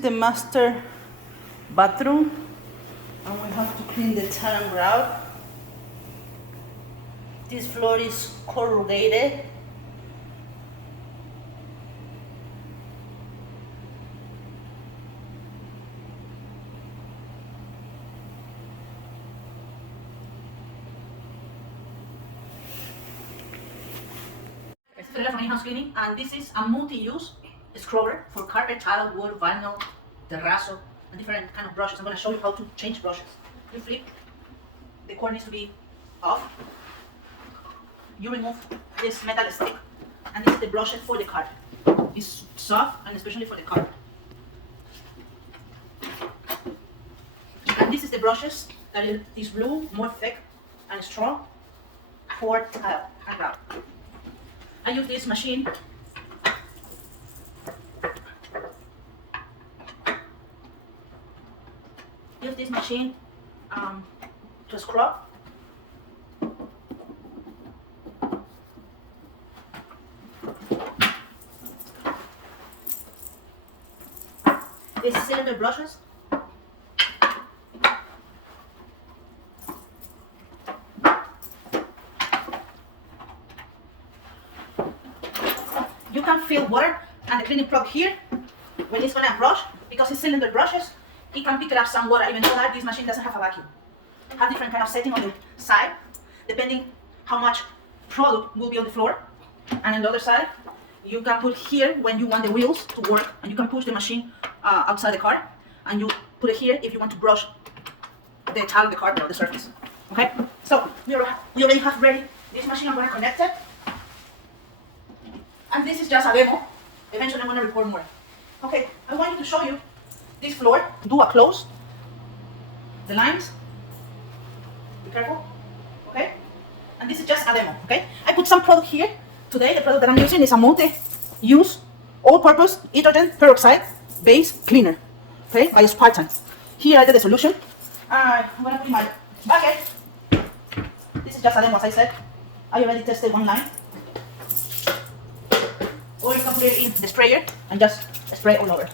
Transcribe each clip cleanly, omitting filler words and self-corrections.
The master bathroom, and we have to clean the tile and grout. This floor is corrugated. This is the from in-house cleaning, and this is a multi-use scrubber for carpet, tile, wood, vinyl, terrazzo, and different kind of brushes. I'm going to show you how to change brushes. You flip, the cord needs to be off. You remove this metal stick, and this is the brushes for the carpet. It's soft, and especially for the carpet. And this is the brushes that is blue, more thick and strong for tile and grout. I use this machine. Use this machine to scrub. These cylinder brushes. You can fill water and the cleaning plug here when it's gonna brush, because it's cylinder brushes. It can pick up some water, even though that this machine doesn't have a vacuum. Have different kind of setting on the side, depending how much product will be on the floor. And on the other side, you can put here when you want the wheels to work, and you can push the machine outside the car, and you put it here if you want to brush the tile of the carpet or the surface. Okay, so we already have ready this machine. I'm going to connect it, and this is just a demo. Eventually I'm going to record more. Okay, I want you to show you this floor. Do a close the lines. Be careful. Okay, and this is just a demo. Okay, I put some product here today. The product that I'm using is a multi-use, all-purpose hydrogen peroxide base cleaner. Okay, by Spartan. Here I did the solution. I'm gonna put my bucket. This is just a demo, as I said. I already tested one line. Or you can put it in the sprayer and just spray all over.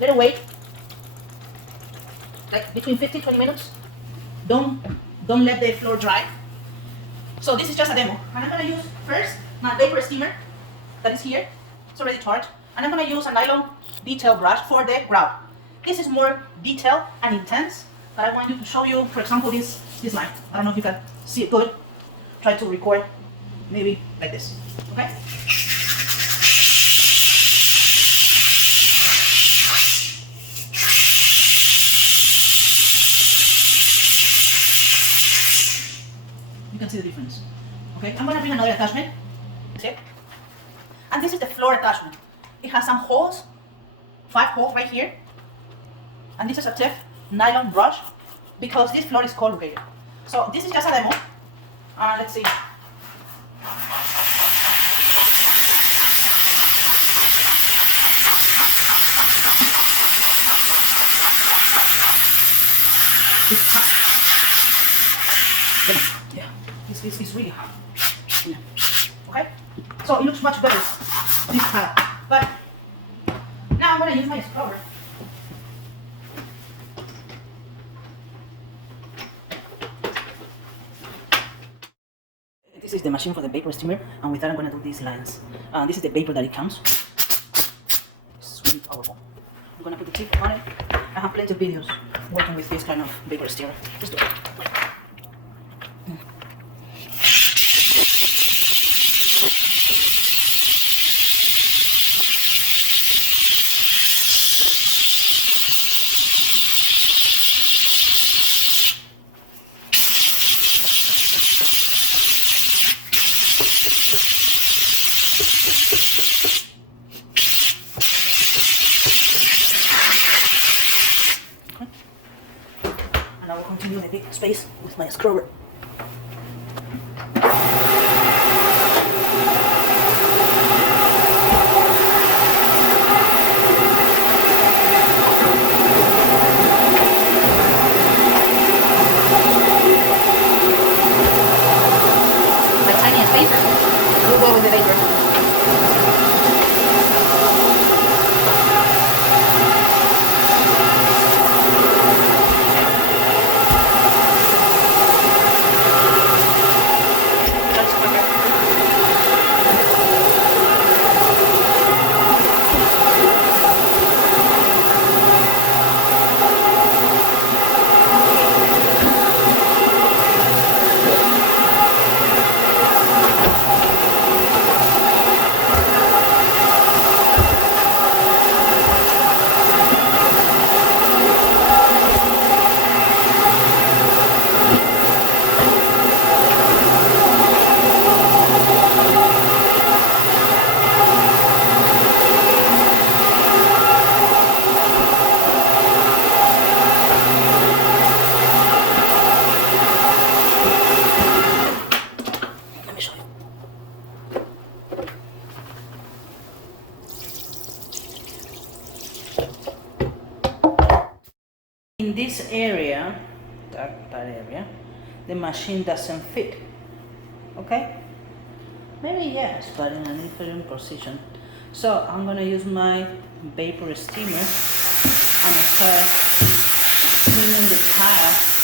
Let it wait, like between 15-20 minutes. Don't let the floor dry. So this is just a demo. And I'm gonna use first my vapor steamer that is here. It's already charged. And I'm gonna use a nylon detail brush for the grout. This is more detailed and intense, but I want you to show you, for example, this line. I don't know if you can see it good. Try to record maybe like this. Okay? You can see the difference. Okay, I'm gonna bring another attachment. See? And this is the floor attachment. It has some holes, 5 holes right here. And this is a tough nylon brush because this floor is corrugated. So this is just a demo. Let's see. Yeah, this is really hard. Yeah. Okay, so it looks much better this time. But now I'm gonna use my scrubber. This is the machine for the vapor steamer, and with that I'm gonna do these lines. This is the vapor that it comes. It's really powerful. I'm gonna put the tip on it. I have plenty of videos working with this kind of vapor steamer. Let's do it. And I will continue in a big space with my scrubber. My tiny space will go with the vapor. in this area, that area, the machine doesn't fit. Okay? Maybe yes, but in a different position. So I'm gonna use my vapor steamer and start steaming the tire